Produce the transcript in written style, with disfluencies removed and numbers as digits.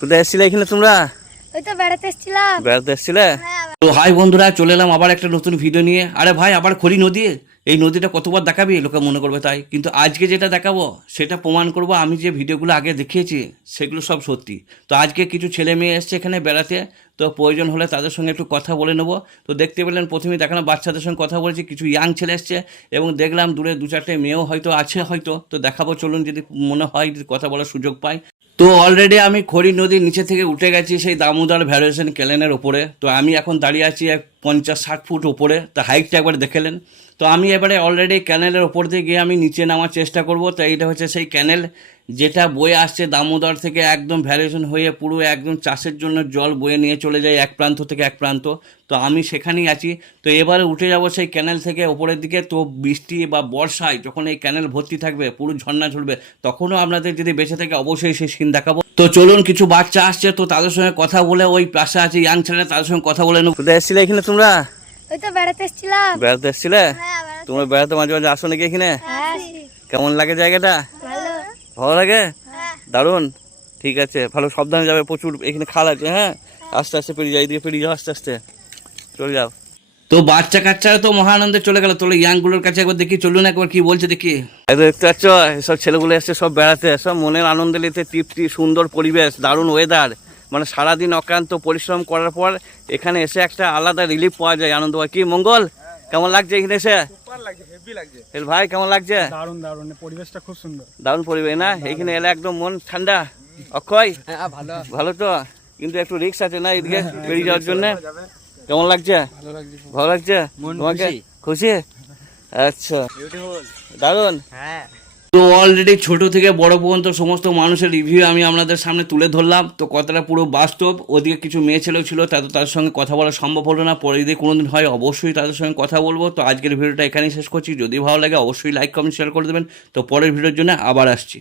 কোথায় এসেছিলে এখানে তোমরা? ওই তো বেড়াতে এসেছিলাম। বেড়াতে এসেছিলে? তো হাই বন্ধুরা, চলে এলাম আবার একটা নতুন ভিডিও নিয়ে। আরে ভাই, আবার খড়ি নদী, এই নদীটা কতবার দেখাবি, লোকে মনে করবে তাই। কিন্তু আজকে যেটা দেখাবো সেটা প্রমাণ করবো আমি যে ভিডিওগুলো আগে দেখিয়েছি সেগুলো সব সত্যি। তো আজকে কিছু ছেলে মেয়ে এসছে এখানে বেড়াতে, তো প্রয়োজন হলে তাদের সঙ্গে একটু কথা বলে নেবো। তো দেখতে পেলেন প্রথমেই দেখালাম বাচ্চাদের সঙ্গে কথা বলেছি, কিছু ইয়াং ছেলে এসছে এবং দেখলাম দূরে দু চারটে মেয়েও হয়তো আছে হয়তো। তো দেখাবো, চলুন, যদি মনে হয় যদি কথা বলার সুযোগ পাই। তো অলরেডি আমি খড়ি নদীর নিচে থেকে উঠে গেছি সেই দামোদর ভ্যালুয়েশন ক্যানেলের ওপরে। তো আমি এখন দাঁড়িয়ে আছি 50-60 ফুট ওপরে। তো হাইটটা একবার দেখেলেন। তো আমি এবারে অলরেডি ক্যানেলের ওপর দিয়ে গিয়ে আমি নিচে নামার চেষ্টা করব। তো এইটা হচ্ছে সেই ক্যানেল যেটা বয়ে আসছে দামোদর থেকে একদম ভ্যালুয়েশন হয়ে পুরো একদম চাষের জন্য জল বয়ে নিয়ে চলে যায় এক প্রান্ত থেকে এক প্রান্ত। তো আমি সেখানেই আছি। তো এবারে উঠে যাব সেই ক্যানেল থেকে ওপরের দিকে। তো বৃষ্টি বা বর্ষায় যখন এই ক্যানেল ভর্তি থাকবে, পুরো ঝর্ণা ঝরবে, তখনও আপনাদের যদি বেঁচে থাকে অবশ্যই সেই সিন দেখাবো। তো চলুন, কিছু বাচ্চা আসছে, তো তাদের সঙ্গে কথা বলে, ওই পাশে আছে ইয়াং ছেলে, তাদের সঙ্গে কথা বলে নেব। কোথায় এসেছিলে এখানে তোমরা? ওই তো বেড়াতে এসেছিলাম। বেড়াতে এসেছিলে? তোমরা বেড়াতে মাঝে মাঝে আসো নাকি এখানে? কেমন লাগে জায়গাটা? ভালো। ভালো লাগে? দারুণ। ঠিক আছে, ভালো সাবধানে যাবে, প্রচুর এখানে খাল আছে। হ্যাঁ, আস্তে আস্তে পেরিয়ে যাও, এদিকে পেরিয়ে যাও, আস্তে আস্তে চলে যাও। তো বাচ্চা কাচ্চারা তো মহানন্দে চলে গেল। তোলে ইয়াংগুলোর কাছে একবার দেখি, চলুন একবার কি বলছে দেখি। দেখতে পাচ্ছ সব ছেলেগুলো এসছে সব বেড়াতে, সব মনের আনন্দে নিতে, তৃপ্তি, সুন্দর পরিবেশ, দারুণ ওয়েদার। মানে সারাদিন অক্লান্ত পরিশ্রম করার পর এখানে এসে একটা আলাদা রিলিফ পাওয়া যায়, আনন্দ হয়। কি মঙ্গল, কেমন লাগছে এখানে এসে? ভাই কেমন লাগছে? দারুণ দারুণ, পরিবেশটা খুব সুন্দর। দারুণ পরিবেশ না? এখানে এলে একদম মন ঠান্ডা। অক্ষয় ভালো ভালো তো, কিন্তু একটু রিস্ক আছে না এদিকে বেরিয়ে যাওয়ার জন্য? কেমন লাগছে? ভালো লাগছে তোমাকে? খুশি? আচ্ছা, দারুণ। তো অলরেডি ছোট থেকে বড় পর্যন্ত সমস্ত মানুষের রিভিউ আমি আপনাদের সামনে তুলে ধরলাম। তো কথাটা পুরো বাস্তব। ওদিকে কিছু মেয়ে ছেলেও ছিল, তাদের সঙ্গে কথা বলা সম্ভব হলো না। পরে যদি কোনোদিন হয় অবশ্যই তাদের সঙ্গে কথা বলবো। তো আজকের ভিডিওটা এখানেই শেষ করছি। যদি ভালো লাগে অবশ্যই লাইক কমেন্ট শেয়ার করে দেবেন। তো পরের ভিডিওর জন্য আবার আসছি।